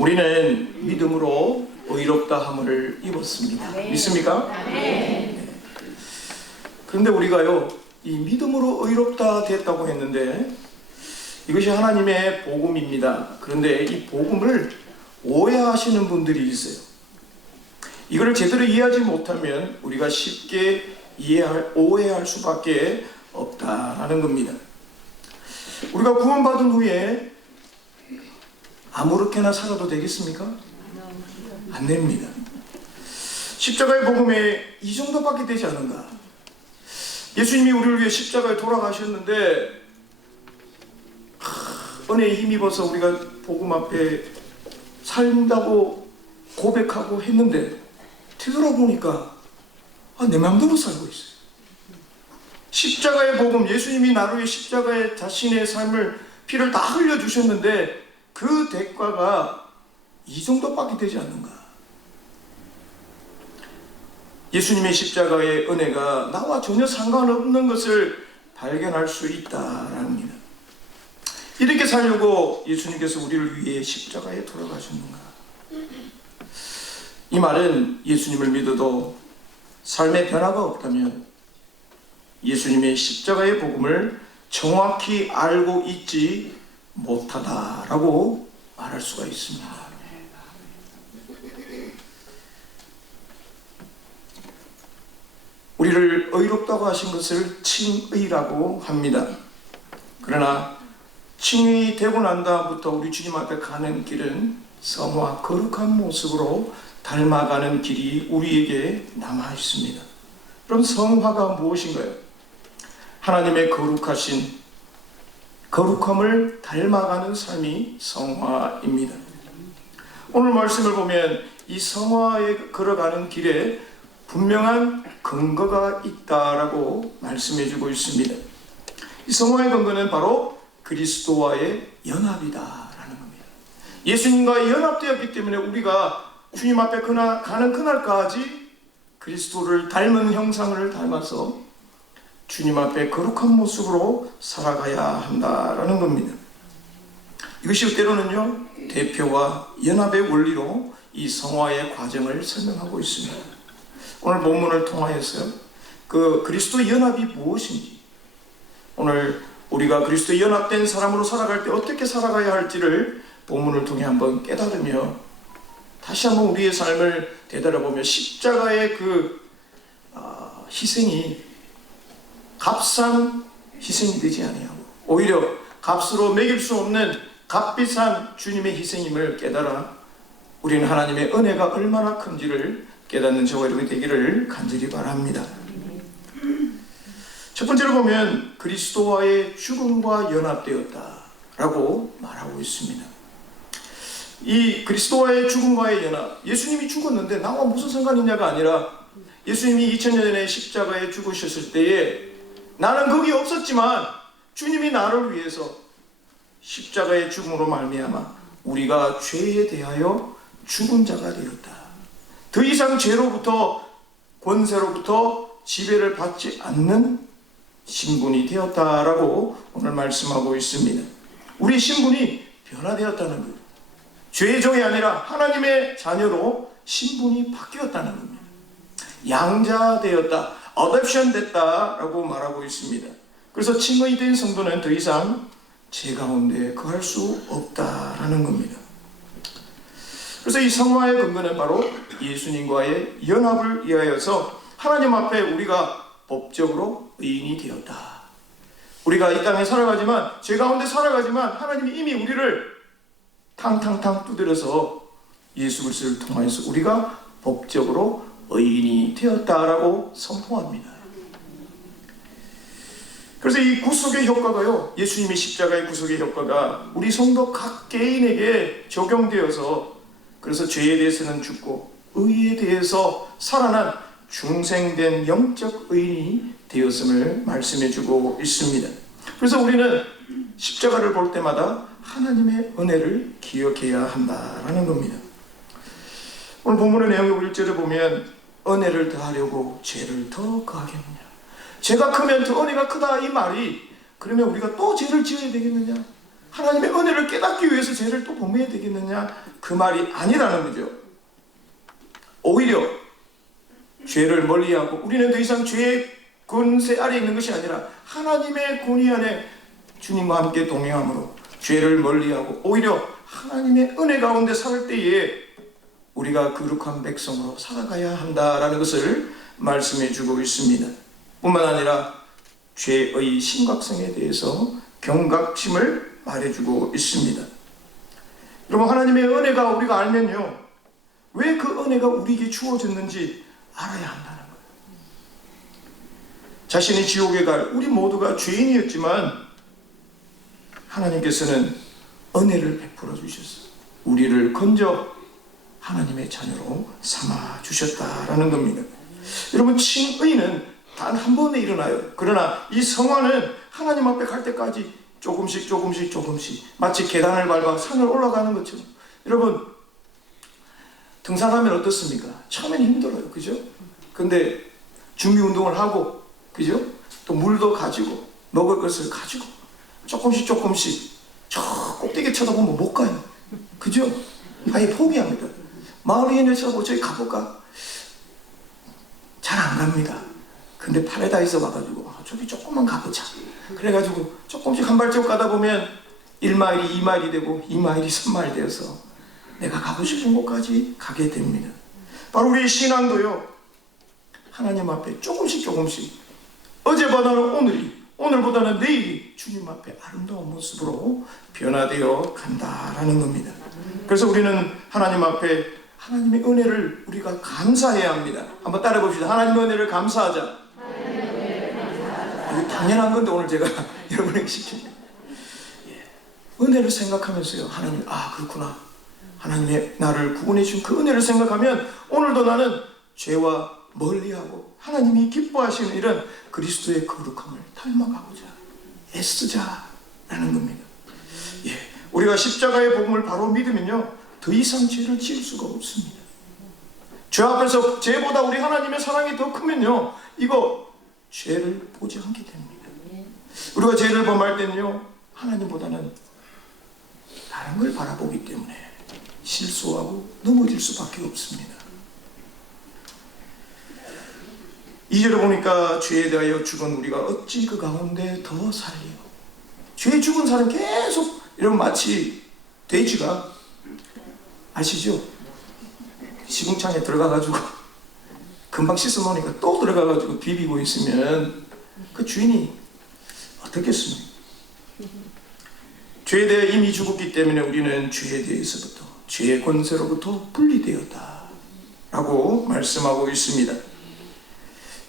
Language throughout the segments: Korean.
우리는 믿음으로 의롭다 함을 입었습니다. 믿습니까? 네. 그런데 우리가요, 이 믿음으로 의롭다 됐다고 했는데 이것이 하나님의 복음입니다. 그런데 이 복음을 오해하시는 분들이 있어요. 이걸 제대로 이해하지 못하면 우리가 쉽게 오해할 수밖에 없다라는 겁니다. 우리가 구원받은 후에 아무렇게나 살아도 되겠습니까? 안 됩니다. 십자가의 복음에 이 정도밖에 되지 않은가? 예수님이 우리를 위해 십자가에 돌아가셨는데 은혜에 힘입어서 우리가 복음 앞에 살다고 고백하고 했는데 되돌아보니까 내 마음대로 살고 있어요. 십자가의 복음, 예수님이 나를 위해 십자가에 자신의 삶을 피를 다 흘려주셨는데 그 대가가 이 정도밖에 되지 않는가? 예수님의 십자가의 은혜가 나와 전혀 상관없는 것을 발견할 수 있다라는 겁니다. 이렇게 살려고 예수님께서 우리를 위해 십자가에 돌아가셨는가? 이 말은 예수님을 믿어도 삶의 변화가 없다면 예수님의 십자가의 복음을 정확히 알고 있지 못하다라고 말할 수가 있습니다. 우리를 의롭다고 하신 것을 칭의라고 합니다. 그러나 칭의 되고 난 다음부터 우리 주님 앞에 가는 길은 성화 거룩한 모습으로 닮아가는 길이 우리에게 남아 있습니다. 그럼 성화가 무엇인가요? 하나님의 거룩함을 닮아가는 삶이 성화입니다. 오늘 말씀을 보면 이 성화에 걸어가는 길에 분명한 근거가 있다라고 말씀해주고 있습니다. 이 성화의 근거는 바로 그리스도와의 연합이다라는 겁니다. 예수님과 연합되었기 때문에 우리가 주님 앞에 가는 그날까지 그리스도를 닮은 형상을 닮아서 주님 앞에 거룩한 모습으로 살아가야 한다라는 겁니다. 이것이 때로는요, 대표와 연합의 원리로 이 성화의 과정을 설명하고 있습니다. 오늘 본문을 통하여서 그 그리스도 연합이 무엇인지, 오늘 우리가 그리스도 연합된 사람으로 살아갈 때 어떻게 살아가야 할지를 본문을 통해 한번 깨달으며 다시 한번 우리의 삶을 되돌아보며 십자가의 그 희생이 값싼 희생이 되지 아니하고 오히려 값으로 매길 수 없는 값비싼 주님의 희생임을 깨달아 우리는 하나님의 은혜가 얼마나 큰지를 깨닫는 저와 여러분이 되기를 간절히 바랍니다. 첫 번째로 보면 그리스도와의 죽음과 연합되었다라고 말하고 있습니다. 이 그리스도와의 죽음과의 연합, 예수님이 죽었는데 나와 무슨 상관이냐가 아니라 예수님이 2000년 전에 십자가에 죽으셨을 때에 나는 거기 없었지만 주님이 나를 위해서 십자가의 죽음으로 말미암아 우리가 죄에 대하여 죽은 자가 되었다. 더 이상 죄로부터 권세로부터 지배를 받지 않는 신분이 되었다라고 오늘 말씀하고 있습니다. 우리 신분이 변화되었다는 것, 죄의 종이 아니라 하나님의 자녀로 신분이 바뀌었다는 겁니다. 양자되었다, 어댑션 됐다라고 말하고 있습니다. 그래서 칭의된 성도는 더 이상 죄 가운데 거할 수 없다라는 겁니다. 그래서 이 성화의 근거는 바로 예수님과의 연합을 위하여서 하나님 앞에 우리가 법적으로 의인이 되었다. 우리가 이 땅에 살아가지만, 죄 가운데 살아가지만 하나님이 이미 우리를 탕탕탕 두드려서 예수 그리스도를 통하여서 우리가 법적으로 의인이 되었다라고 선포합니다. 그래서 이 구속의 효과가요, 예수님의 십자가의 구속의 효과가 우리 성도 각 개인에게 적용되어서 그래서 죄에 대해서는 죽고 의에 대해서 살아난 중생된 영적 의인이 되었음을 말씀해주고 있습니다. 그래서 우리는 십자가를 볼 때마다 하나님의 은혜를 기억해야 한다라는 겁니다. 오늘 본문의 내용을 1절에 보면 은혜를 더하려고 죄를 더 거하겠느냐, 죄가 크면 더 은혜가 크다 이 말이, 그러면 우리가 또 죄를 지어야 되겠느냐, 하나님의 은혜를 깨닫기 위해서 죄를 또 범해야 되겠느냐? 그 말이 아니라는 거죠. 오히려 죄를 멀리하고 우리는 더 이상 죄의 권세 아래 있는 것이 아니라 하나님의 권위 안에 주님과 함께 동행함으로 죄를 멀리하고 오히려 하나님의 은혜 가운데 살 때에 우리가 거룩한 백성으로 살아가야 한다라는 것을 말씀해 주고 있습니다. 뿐만 아니라 죄의 심각성에 대해서 경각심을 말해주고 있습니다. 여러분, 하나님의 은혜가 우리가 알면요, 왜 그 은혜가 우리에게 주어졌는지 알아야 한다는 거예요. 자신이 지옥에 갈 우리 모두가 죄인이었지만 하나님께서는 은혜를 베풀어 주셨어요. 우리를 건져 하나님의 자녀로 삼아 주셨다라는 겁니다. 여러분, 칭의는 단 한 번에 일어나요. 그러나 이 성화는 하나님 앞에 갈 때까지 조금씩 마치 계단을 밟아 산을 올라가는 것처럼. 여러분, 등산하면 어떻습니까? 처음엔 힘들어요. 그죠? 근데 준비 운동을 하고, 그죠? 또 물도 가지고 먹을 것을 가지고 조금씩 저 꼭대기 쳐다보면 못 가요. 그죠? 아예 포기합니다. 마을 인을 쳐다보고 저기 가볼까? 잘 안 갑니다. 근데 파라다이스 와가지고 저기 조금만 가보자. 그래가지고 조금씩 한 발짝 가다 보면 1마일이 2마일이 되고 2마일이 3마일이 되어서 내가 가고 싶은 곳까지 가게 됩니다. 바로 우리 신앙도요, 하나님 앞에 조금씩 어제보다는 오늘보다는 내일이 주님 앞에 아름다운 모습으로 변화되어 간다라는 겁니다. 그래서 우리는 하나님 앞에 하나님의 은혜를 우리가 감사해야 합니다. 한번 따라 봅시다. 하나님의 은혜를 감사하자. 이거 당연한 건데 오늘 제가 여러분에게 시킵니다. 은혜를 생각하면서요, 하나님, 그렇구나. 하나님의 나를 구원해 주신 그 은혜를 생각하면 오늘도 나는 죄와 멀리하고 하나님이 기뻐하시는 이런 그리스도의 거룩함을 닮아가고자 애쓰자라는 겁니다. 우리가 십자가의 복음을 바로 믿으면요, 더 이상 죄를 지을 수가 없습니다. 죄 앞에서 죄보다 우리 하나님의 사랑이 더 크면요, 이거 죄를 보지 않게 됩니다. 우리가 죄를 범할 때는요, 하나님보다는 다른 걸 바라보기 때문에 실수하고 넘어질 수밖에 없습니다. 2절에 보니까 죄에 대하여 죽은 우리가 어찌 그 가운데 더 살리요. 죄에 죽은 사람 계속 이런 마치 돼지가, 아시죠? 시궁창에 들어가가지고 금방 씻어놓으니까 또 들어가가지고 비비고 있으면 그 주인이 어떻겠습니까? 죄에 대해 이미 죽었기 때문에 우리는 죄에 대해서부터, 죄의 권세로부터 분리되었다 라고 말씀하고 있습니다.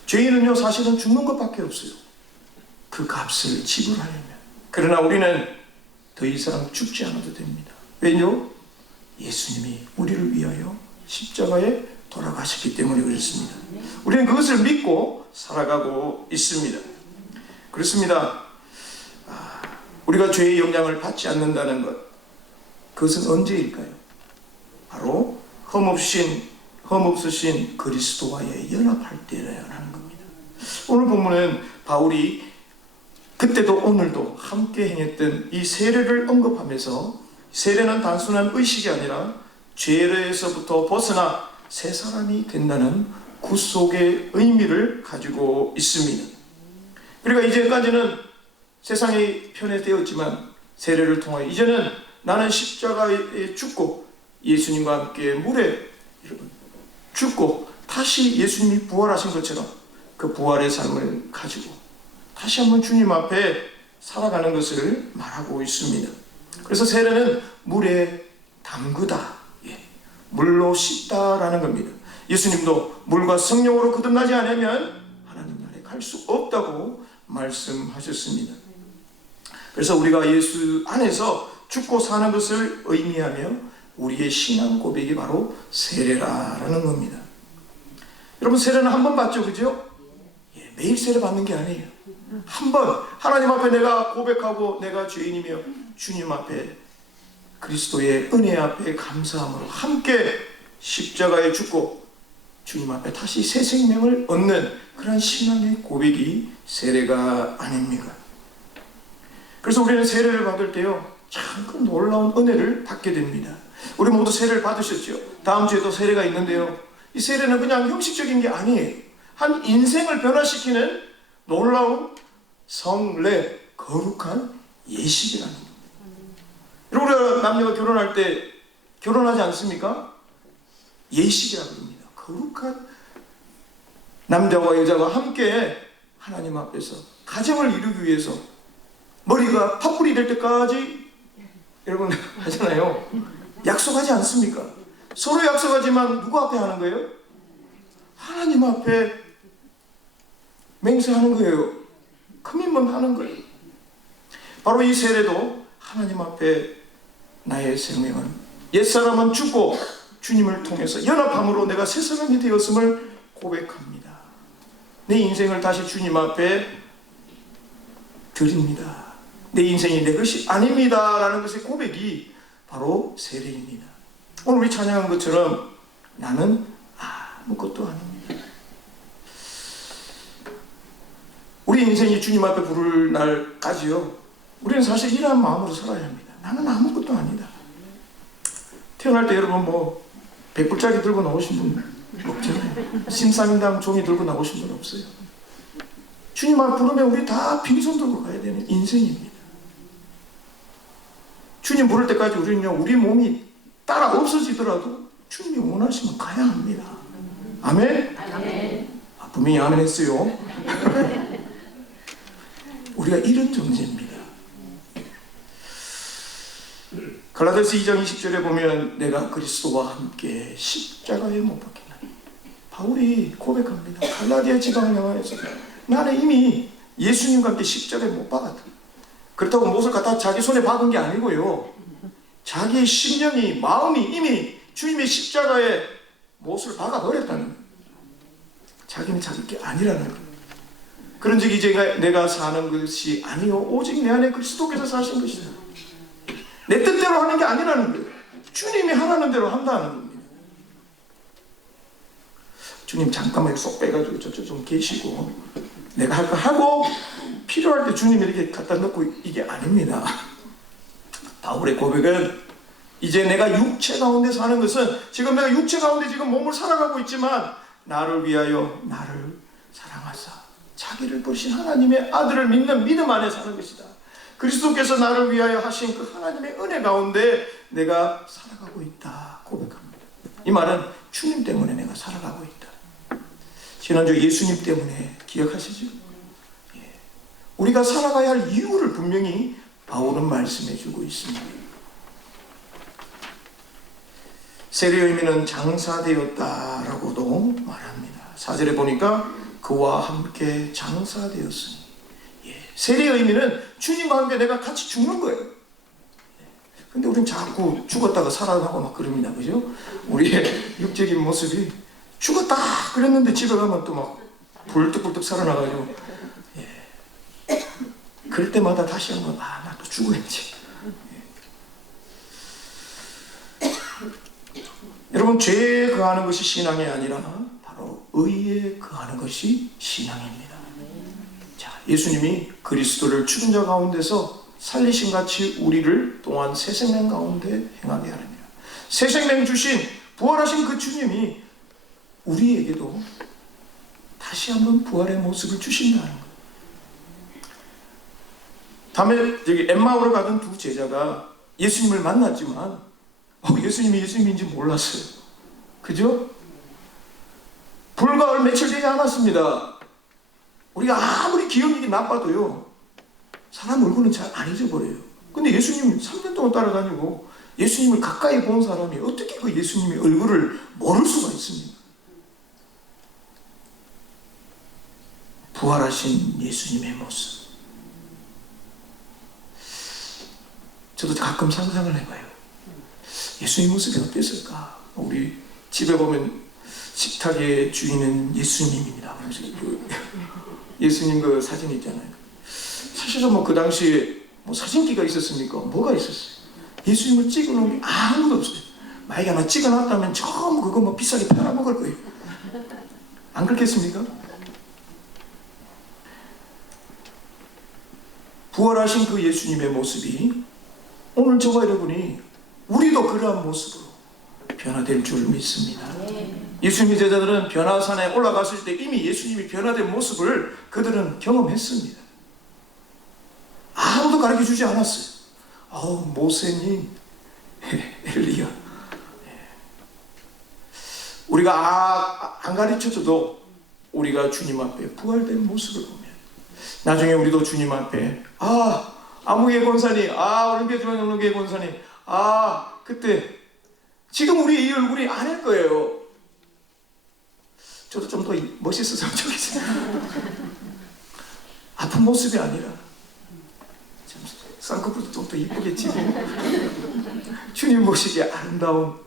죄인은요, 사실은 죽는 것밖에 없어요. 그 값을 지불하려면. 그러나 우리는 더 이상 죽지 않아도 됩니다. 왜요? 예수님이 우리를 위하여 십자가에 돌아가셨기 때문에 그렇습니다. 우리는 그것을 믿고 살아가고 있습니다. 그렇습니다. 우리가 죄의 영향을 받지 않는다는 것, 그것은 언제일까요? 바로 흠없으신 그리스도와의 연합할 때라는 겁니다. 오늘 본문은 바울이 그때도 오늘도 함께 행했던 이 세례를 언급하면서, 세례는 단순한 의식이 아니라 죄에서부터 벗어나 새 사람이 된다는 구속의 의미를 가지고 있습니다. 그러니까 이제까지는 세상이 편해되었지만 세례를 통하여 이제는 나는 십자가에 죽고 예수님과 함께 물에 죽고 다시 예수님이 부활하신 것처럼 그 부활의 삶을 가지고 다시 한번 주님 앞에 살아가는 것을 말하고 있습니다. 그래서 세례는 물에 담그다, 물로 씻다라는 겁니다. 예수님도 물과 성령으로 거듭나지 않으면 하나님 나라에 갈 수 없다고 말씀하셨습니다. 그래서 우리가 예수 안에서 죽고 사는 것을 의미하며 우리의 신앙 고백이 바로 세례라는 겁니다. 여러분, 세례는 한 번 받죠, 그죠? 매일 세례 받는 게 아니에요. 한 번 하나님 앞에 내가 고백하고 내가 죄인이며 주님 앞에 그리스도의 은혜 앞에 감사함으로 함께 십자가에 죽고 주님 앞에 다시 새 생명을 얻는 그런 신앙의 고백이 세례가 아닙니까? 그래서 우리는 세례를 받을 때요, 참 그 놀라운 은혜를 받게 됩니다. 우리 모두 세례를 받으셨죠? 다음 주에도 세례가 있는데요. 이 세례는 그냥 형식적인 게 아니에요. 한 인생을 변화시키는 놀라운 성례, 거룩한 예식이라는 겁니다. 우리가 남녀가 결혼할 때 결혼하지 않습니까? 예식이라고 합니다. 거룩한 남자와 여자가 함께 하나님 앞에서 가정을 이루기 위해서 머리가 팥불이 될 때까지 여러분 하잖아요. 약속하지 않습니까? 서로 약속하지만 누구 앞에 하는 거예요? 하나님 앞에 맹세하는 거예요. 커밋먼트 하는 거예요. 바로 이 세례도 하나님 앞에 나의 생명은 옛사람은 죽고 주님을 통해서 연합함으로 내가 새 사람이 되었음을 고백합니다. 내 인생을 다시 주님 앞에 드립니다. 내 인생이 내 것이 아닙니다 라는 것의 고백이 바로 세례입니다. 오늘 우리 찬양한 것처럼 나는 아무것도 아닙니다. 우리 인생이 주님 앞에 부를 날까지요, 우리는 사실 이러한 마음으로 살아야 합니다. 나는 아무것도 아니다. 태어날 때 여러분 100불짜리 들고 나오신 분 없잖아요. 심사임당 종이 들고 나오신 분 없어요. 주님 앞 부르면 우리 다 빈손 들고 가야 되는 인생입니다. 주님 부를 때까지 우리는요, 우리 몸이 따라 없어지더라도 주님이 원하시면 가야 합니다. 아멘? 분명히 아멘 했어요. 우리가 이런 존재입니다. 갈라디아서 2장 20절에 보면 내가 그리스도와 함께 십자가에 못 박히나. 바울이 고백합니다. 갈라디아 지방을 향하여서 나는 이미 예수님과 함께 십자가에 못 박았다. 그렇다고 못을 갖다 자기 손에 박은 게 아니고요, 자기의 심령이, 마음이 이미 주님의 십자가에 못을 박아버렸다는 거예요. 자기는 자기 게 아니라는 거예요. 그런즉 이제 내가 사는 것이 아니요 오직 내 안에 그리스도께서 사신 것이다. 내 뜻대로 하는 게 아니라는 거예요. 주님이 하라는 대로 한다는 겁니다. 주님 잠깐만 쏙 빼가지고 저쪽 좀 계시고 내가 할 거 하고 필요할 때 주님 이렇게 갖다 놓고 이게 아닙니다. 바울의 고백은 이제 내가 육체 가운데 사는 것은 지금 내가 육체 가운데 지금 몸을 살아가고 있지만 나를 위하여 나를 사랑하사 자기를 버리신 하나님의 아들을 믿는 믿음 안에 사는 것이다. 그리스도께서 나를 위하여 하신 그 하나님의 은혜 가운데 내가 살아가고 있다 고백합니다. 이 말은 주님 때문에 내가 살아가고 있다. 지난주 예수님 때문에 기억하시죠? 예. 우리가 살아가야 할 이유를 분명히 바울은 말씀해 주고 있습니다. 세례의 의미는 장사되었다라고도 말합니다. 4절에 보니까 그와 함께 장사되었으니, 세례의 의미는 주님과 함께 내가 같이 죽는 거예요. 근데 우린 자꾸 죽었다가 살아나고 막 그럽니다. 그죠? 우리의 육적인 모습이 죽었다 그랬는데 집에 가면 또 막 불떡불떡 살아나가지고, 그럴 때마다 다시 한번 나 또 죽어야지. 여러분, 죄에 거하는 것이 신앙이 아니라 바로 의에 거하는 것이 신앙입니다. 자, 예수님이 그리스도를 죽은 자 가운데서 살리신 같이 우리를 또한 새 생명 가운데 행하게 하느니라. 새 생명 주신 부활하신 그 주님이 우리에게도 다시 한번 부활의 모습을 주신다는 거예요. 다음에 여기 엠마오로 가던 두 제자가 예수님을 만났지만 예수님이 예수님인지 몰랐어요. 그죠? 불과 며칠 되지 않았습니다. 우리가 아무리 기억력이 나빠도요, 사람 얼굴은 잘 안 잊어버려요. 근데 예수님 3년 동안 따라다니고 예수님을 가까이 본 사람이 어떻게 그 예수님의 얼굴을 모를 수가 있습니까? 부활하신 예수님의 모습. 저도 가끔 상상을 해봐요. 예수님 모습이 어땠을까? 우리 집에 보면 식탁의 주인은 예수님입니다. 예수님 그 사진 있잖아요. 사실은 그 당시에 사진기가 있었습니까? 뭐가 있었어요? 예수님을 찍어놓은 게 아무도 없어요. 만약에 하나 찍어놨다면 전부 그거 비싸게 팔아먹을 거예요. 안 그렇겠습니까? 부활하신 그 예수님의 모습이 오늘 저와 여러분이 우리도 그러한 모습으로 변화될 줄 믿습니다. 예수님의 제자들은 변화산에 올라갔을 때 이미 예수님이 변화된 모습을 그들은 경험했습니다. 아무도 가르쳐주지 않았어요. 모세님, 엘리야, 우리가 안 가르쳐줘도 우리가 주님 앞에 부활된 모습을 보면 나중에 우리도 주님 앞에 아무개 권사님, 올림피아 중앙연합회 권사님, 그때 지금 우리 이 얼굴이 아닐 거예요. 저도 좀 더 멋있었으면 좋겠어요. 아픈 모습이 아니라 쌍꺼풀도 좀 더 이쁘게 찌고 주님 모시기에 아름다운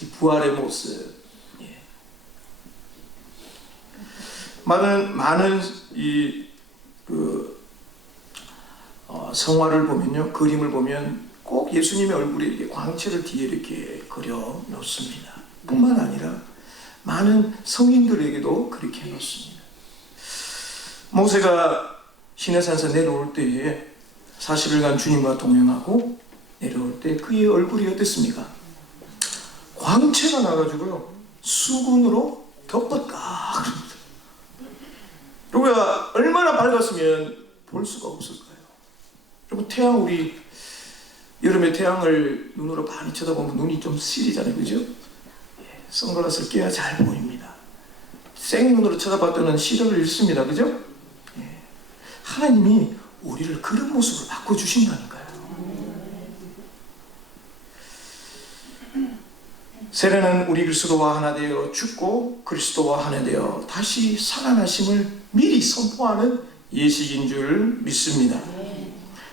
이 부활의 모습. 많은 성화를 보면요, 그림을 보면 꼭 예수님의 얼굴에 이렇게 광채를 뒤에 이렇게 그려 놓습니다. 뿐만 아니라 많은 성인들에게도 그렇게 해 놓습니다. 모세가 시내산에서 내려올 때에 40일간 주님과 동행하고 내려올 때 그의 얼굴이 어땠습니까? 광채가 나가지고요, 수군으로 덮었다. 여기가 얼마나 밝았으면 볼 수가 없을까요? 여러분, 태양, 우리 여름에 태양을 눈으로 많이 쳐다보면 눈이 좀 시리잖아요, 그죠? 선글라스를 껴야 잘 보입니다. 생눈으로 쳐다봤더니 시력을 잃습니다, 그죠? 하나님이 우리를 그런 모습으로 바꿔주신다니까요. 세례는 우리 그리스도와 하나 되어 죽고 그리스도와 하나 되어 다시 살아나심을 미리 선포하는 예식인 줄 믿습니다.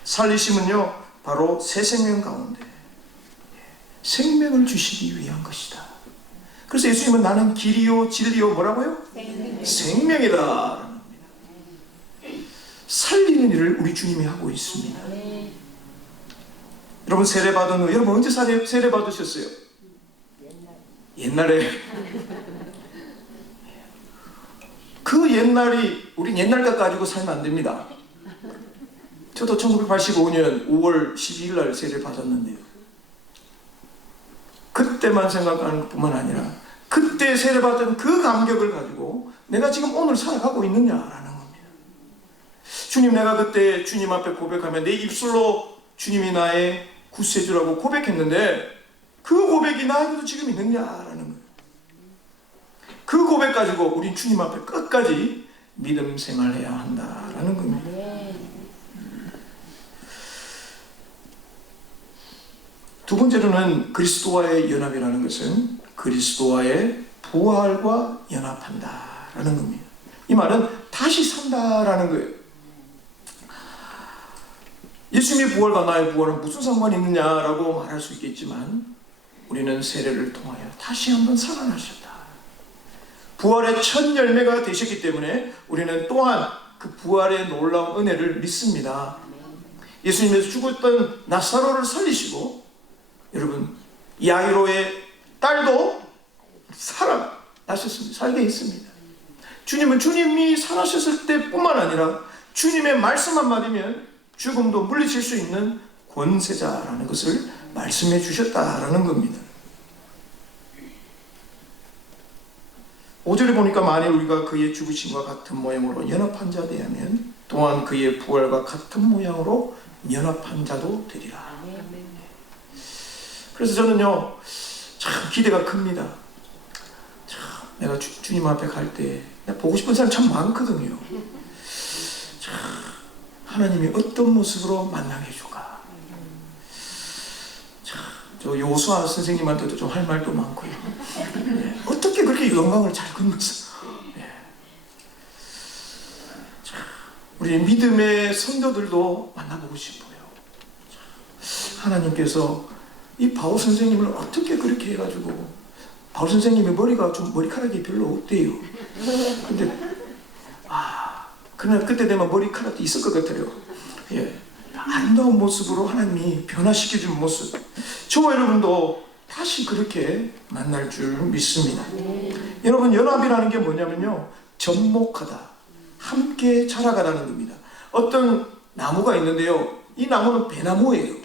살리심은요, 바로 새 생명 가운데 생명을 주시기 위한 것이다. 그래서 예수님은 나는 길이요 진리요 뭐라고요? 생명이다. 살리는 일을 우리 주님이 하고 있습니다. 여러분, 세례 받은 후, 여러분 언제 세례 받으셨어요? 옛날에. 그 옛날이, 우린 옛날 것 가지고 살면 안 됩니다. 저도 1985년 5월 12일 날 세례 받았는데요, 그때만 생각하는 것뿐만 아니라 그때 세례 받은 그 감격을 가지고 내가 지금 오늘 살아가고 있느냐라는 겁니다. 주님, 내가 그때 주님 앞에 고백하면 내 입술로 주님이 나의 구세주라고 고백했는데 그 고백이 나에게도 지금 있느냐라는 거예요. 그 고백 가지고 우린 주님 앞에 끝까지 믿음 생활해야 한다라는 겁니다. 두 번째로는 그리스도와의 연합이라는 것은 그리스도와의 부활과 연합한다라는 겁니다. 이 말은 다시 산다라는 거예요. 예수님의 부활과 나의 부활은 무슨 상관이 있느냐라고 말할 수 있겠지만 우리는 세례를 통하여 다시 한번 살아나셨다. 부활의 첫 열매가 되셨기 때문에 우리는 또한 그 부활의 놀라운 은혜를 믿습니다. 예수님께서 죽었던 나사로를 살리시고, 여러분, 야이로의 딸도 살아나셨습니다. 살게 했습니다. 주님은 주님이 살아셨을 때뿐만 아니라 주님의 말씀 한마디면 죽음도 물리칠 수 있는 권세자라는 것을 말씀해 주셨다라는 겁니다. 5절에 보니까 만일 우리가 그의 죽으심과 같은 모양으로 연합한 자 되면 또한 그의 부활과 같은 모양으로 연합한 자도 되리라. 그래서 저는요, 참 기대가 큽니다. 참 내가 주님 앞에 갈 때 보고 싶은 사람 참 많거든요. 참 하나님이 어떤 모습으로 만나게 해줄까. 참 저 요수아 선생님한테도 좀 할 말도 많고요. 어떻게 그렇게 영광을 잘 건넜어. 우리 믿음의 성도들도 만나보고 싶어요. 하나님께서 이 바울 선생님을 어떻게 그렇게 해가지고, 바울 선생님의 머리가 좀 머리카락이 별로 없대요. 근데 그날 그때 되면 머리카락도 있을 것 같아요. 아름다운 모습으로 하나님이 변화시켜준 모습, 저와 여러분도 다시 그렇게 만날 줄 믿습니다. 여러분, 연합이라는 게 뭐냐면요, 접목하다, 함께 자라가라는 겁니다. 어떤 나무가 있는데요, 이 나무는 배나무예요.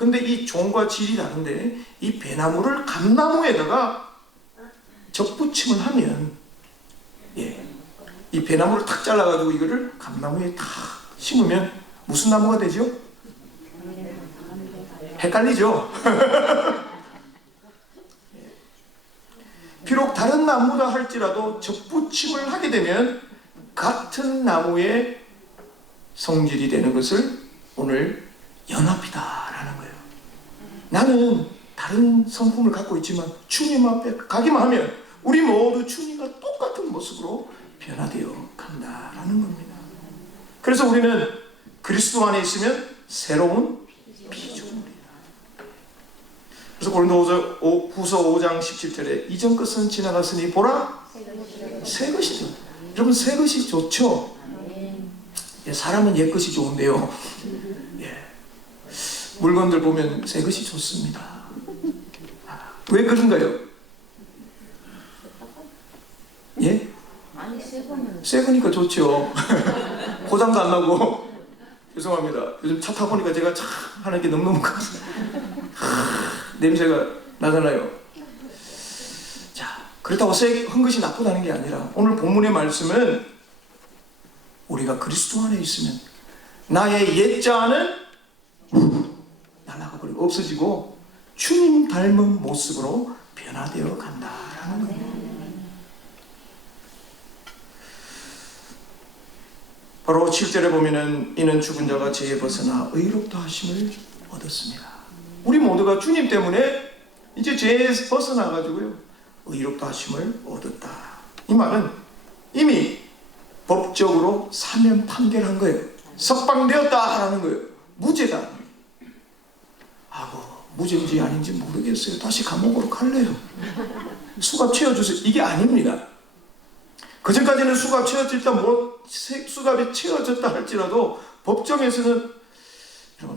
근데 이 종과 질이 다른데 이 배나무를 감나무에다가 접붙임을 하면, 이 배나무를 탁 잘라가지고 이거를 감나무에 탁 심으면 무슨 나무가 되죠? 헷갈리죠? 비록 다른 나무다 할지라도 접붙임을 하게 되면 같은 나무의 성질이 되는 것을 오늘 연합이다라는 거예요. 나는 다른 성품을 갖고 있지만 주님 앞에 가기만 하면 우리 모두 주님과 똑같은 모습으로 변화되어 간다라는 겁니다. 그래서 우리는 그리스도 안에 있으면 새로운 피조물이다. 그래서 고린도후서 5장 17절에 이전 것은 지나갔으니 보라 새 것이다. 여러분, 새 것이 좋죠? 사람은 옛 것이 좋은데요, 물건들 보면 새 것이 좋습니다. 왜 그런가요? 새 거니까 좋죠. 고장도 안 나고. 죄송합니다. 요즘 차 타보니까 제가 참 하는 게 너무너무 냄새가 나잖아요. 자, 그렇다고 새 것이 나쁘다는 게 아니라 오늘 본문의 말씀은 우리가 그리스도 안에 있으면 나의 옛자는 날아가 버리고 없어지고 주님 닮은 모습으로 변화되어 간다라는 거예요. 바로 7절에 보면은 이는 죽은 자가 죄에 벗어나 의롭다 하심을 얻었습니다. 우리 모두가 주님 때문에 이제 죄에 벗어나 가지고요 의롭다 하심을 얻었다. 이 말은 이미 법적으로 사면 판결한 거예요. 석방되었다라는 거예요. 무죄다. 무죄인지 아닌지 모르겠어요. 다시 감옥으로 갈래요. 수갑 채워주세요. 이게 아닙니다. 그전까지는 수갑 채워졌다, 수갑이 채워졌다 할지라도 법정에서는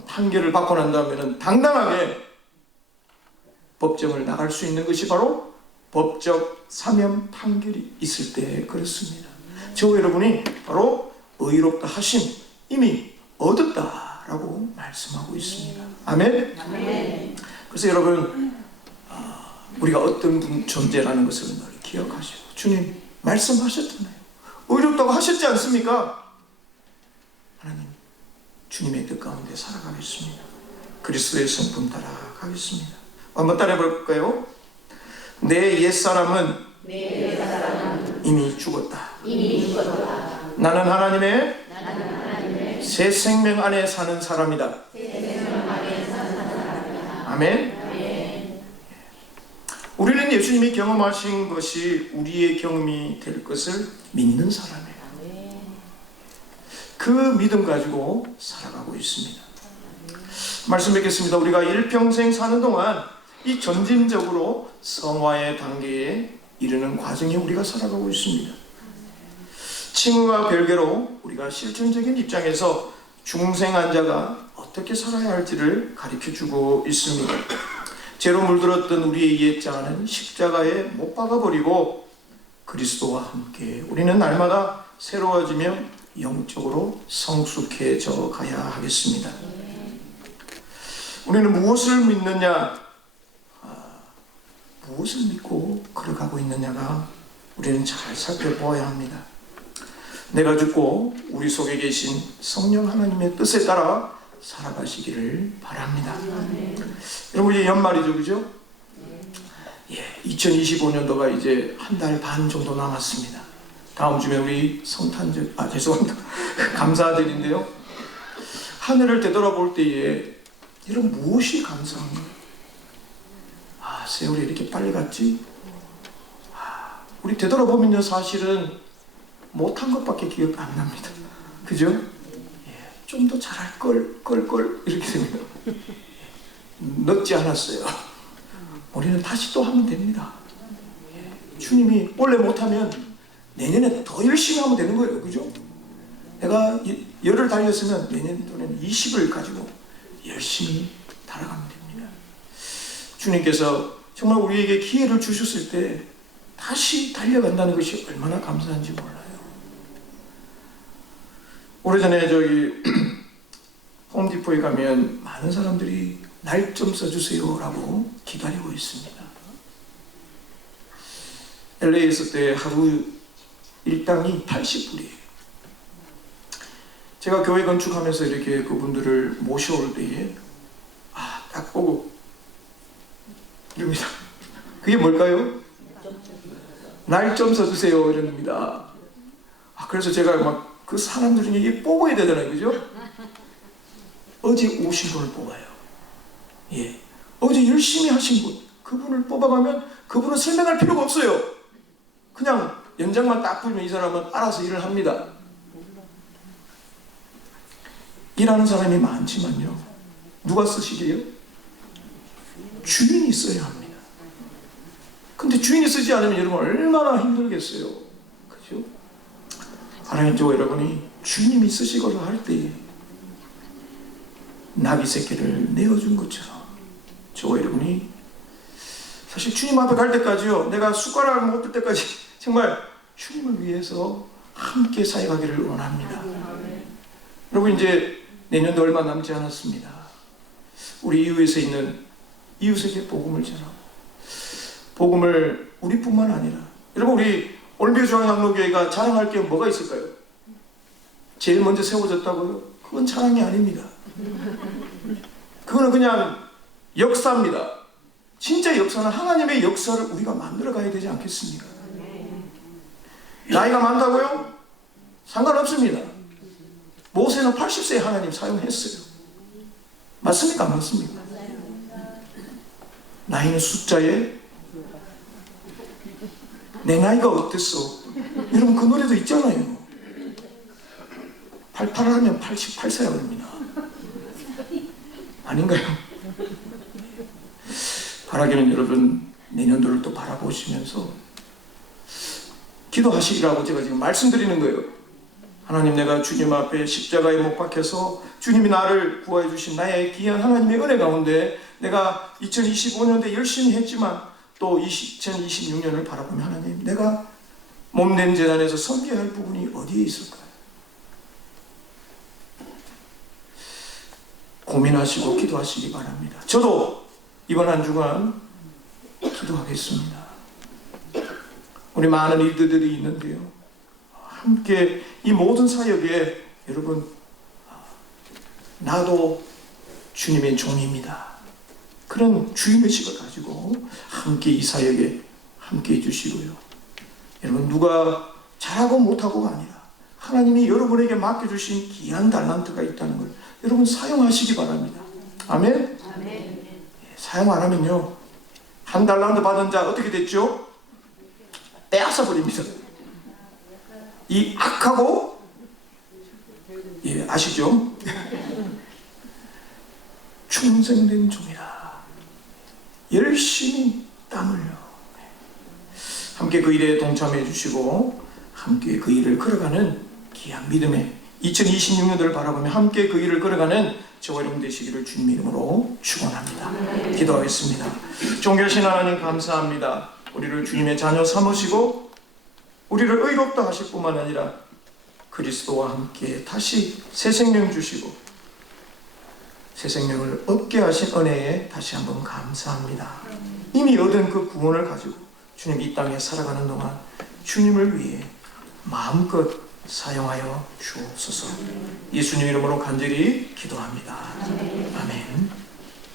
판결을 받고 난 다음에는 당당하게 법정을 나갈 수 있는 것이 바로 법적 사면 판결이 있을 때 그렇습니다. 저 여러분이 바로 의롭다 하심 이미 얻었다라고 말씀하고 있습니다. 아멘? 아멘. 그래서 여러분, 우리가 어떤 존재라는 것을 늘 기억하시고 주님 말씀하셨잖아요. 의롭다고 하셨지 않습니까? 하나님, 주님의 뜻 가운데 살아가겠습니다. 그리스도의 성품 따라 가겠습니다. 한번 따라해 볼까요? 내 옛사람은 이미 죽었다. 나는 하나님의 새 생명 안에 사는 사람이다. 아멘. 우리는 예수님이 경험하신 것이 우리의 경험이 될 것을 믿는 사람이에요. 그 믿음 가지고 살아가고 있습니다. 말씀 뵙겠습니다. 우리가 일평생 사는 동안 이 점진적으로 성화의 단계에 이르는 과정에 우리가 살아가고 있습니다. 칭의와 별개로 우리가 실천적인 입장에서 중생한 자가 어떻게 살아야 할지를 가르쳐주고 있습니다. 죄로 물들었던 우리의 옛자는 십자가에 못 박아버리고 그리스도와 함께 우리는 날마다 새로워지며 영적으로 성숙해져 가야 하겠습니다. 우리는 무엇을 믿느냐, 무엇을 믿고 걸어가고 있느냐가 우리는 잘 살펴보아야 합니다. 내가 죽고 우리 속에 계신 성령 하나님의 뜻에 따라 살아가시기를 바랍니다. 여러분, 이제 연말이죠, 그죠? 2025년도가 이제 한 달 반 정도 남았습니다. 다음 주에 우리 성탄절, 죄송합니다. 감사절인데요. 하늘을 되돌아볼 때에 여러분 무엇이 감사한가요? 세월이 이렇게 빨리 갔지? 우리 되돌아보면요, 사실은 못한 것밖에 기억 안 납니다. 그죠? 좀 더 잘할 걸 이렇게 됩니다. 늦지 않았어요. 우리는 다시 또 하면 됩니다. 주님이 원래 못하면 내년에 더 열심히 하면 되는 거예요. 그죠? 내가 10을 달렸으면 내년도에는 20을 가지고 열심히 달아가면 됩니다. 주님께서 정말 우리에게 기회를 주셨을 때 다시 달려간다는 것이 얼마나 감사한지 몰라요. 오래전에 홈디포에 가면 많은 사람들이 날 좀 써주세요 라고 기다리고 있습니다. LA에 있을 때 하루 일당이 80불이에요. 제가 교회 건축하면서 이렇게 그분들을 모셔올 때에 딱 보고 이럽니다. 그게 뭘까요? 날 좀 써주세요 이럽니다. 그래서 제가 막 그 사람들 중에 뽑아야 되잖아요, 그죠? 어제 오신 분을 뽑아요. 예, 어제 열심히 하신 분, 그분을 뽑아가면 그분은 설명할 필요가 없어요. 그냥 연장만 딱 불면 이 사람은 알아서 일을 합니다. 일하는 사람이 많지만요, 누가 쓰시게요? 주인이 써야 합니다. 근데 주인이 쓰지 않으면 여러분 얼마나 힘들겠어요, 그죠? 하나님, 저 여러분이 주님이 쓰시고자 할 때에 나귀 새끼를 내어준 것처럼 저 여러분이 사실 주님 앞에 갈 때까지요, 내가 숟가락을 못 들 때까지 정말 주님을 위해서 함께 사역하기를 원합니다. 여러분, 이제 내년도 얼마 남지 않았습니다. 우리 이웃에 있는 이웃에게 복음을 전하고, 복음을 우리뿐만 아니라, 여러분, 우리 올림픽중앙양로교회가 자랑할 게 뭐가 있을까요? 제일 먼저 세워졌다고요? 그건 자랑이 아닙니다. 그거는 그냥 역사입니다. 진짜 역사는 하나님의 역사를 우리가 만들어 가야 되지 않겠습니까? 나이가 많다고요? 상관없습니다. 모세는 80세에 하나님 사용했어요. 맞습니까? 안 맞습니까? 나이는 숫자에 내 나이가 어땠어? 여러분, 그 노래도 있잖아요. 88하면 88세야 그럽니다. 아닌가요? 바라기는 여러분, 내년도를 또 바라보시면서 기도하시라고 제가 지금 말씀드리는 거예요. 하나님, 내가 주님 앞에 십자가에 못 박혀서 주님이 나를 구하여 주신 나의 귀한 하나님의 은혜 가운데 내가 2025년도에 열심히 했지만 또 2026년을 바라보면 하나님, 내가 몸된 재단에서 섬겨야 할 부분이 어디에 있을까요? 고민하시고 기도하시기 바랍니다. 저도 이번 한 주간 기도하겠습니다. 우리 많은 일들이 있는데요, 함께 이 모든 사역에 여러분, 나도 주님의 종입니다, 그런 주인의식을 가지고 함께 이 사역에 함께 해주시고요. 여러분, 누가 잘하고 못하고가 아니라 하나님이 여러분에게 맡겨주신 귀한 달란트가 있다는 걸 여러분 사용하시기 바랍니다. 아멘? 아멘. 사용 안 하면요, 한 달란트 받은 자 어떻게 됐죠? 빼앗아 버립니다. 이 악하고, 예, 아시죠? 충성된 종이라 열심히 땀 흘려 함께 그 일에 동참해 주시고 함께 그 일을 걸어가는 귀한 믿음의 2026년도를 바라보며 함께 그 일을 걸어가는 저와 여러분 되시기를 주님 이름으로 축원합니다. 기도하겠습니다. 존귀하신 하나님, 감사합니다. 우리를 주님의 자녀 삼으시고 우리를 의롭다 하실 뿐만 아니라 그리스도와 함께 다시 새 생명 주시고 새 생명을 얻게 하신 은혜에 다시 한번 감사합니다. 이미 얻은 그 구원을 가지고 주님 이 땅에 살아가는 동안 주님을 위해 마음껏 사용하여 주옵소서. 예수님 이름으로 간절히 기도합니다. 아멘.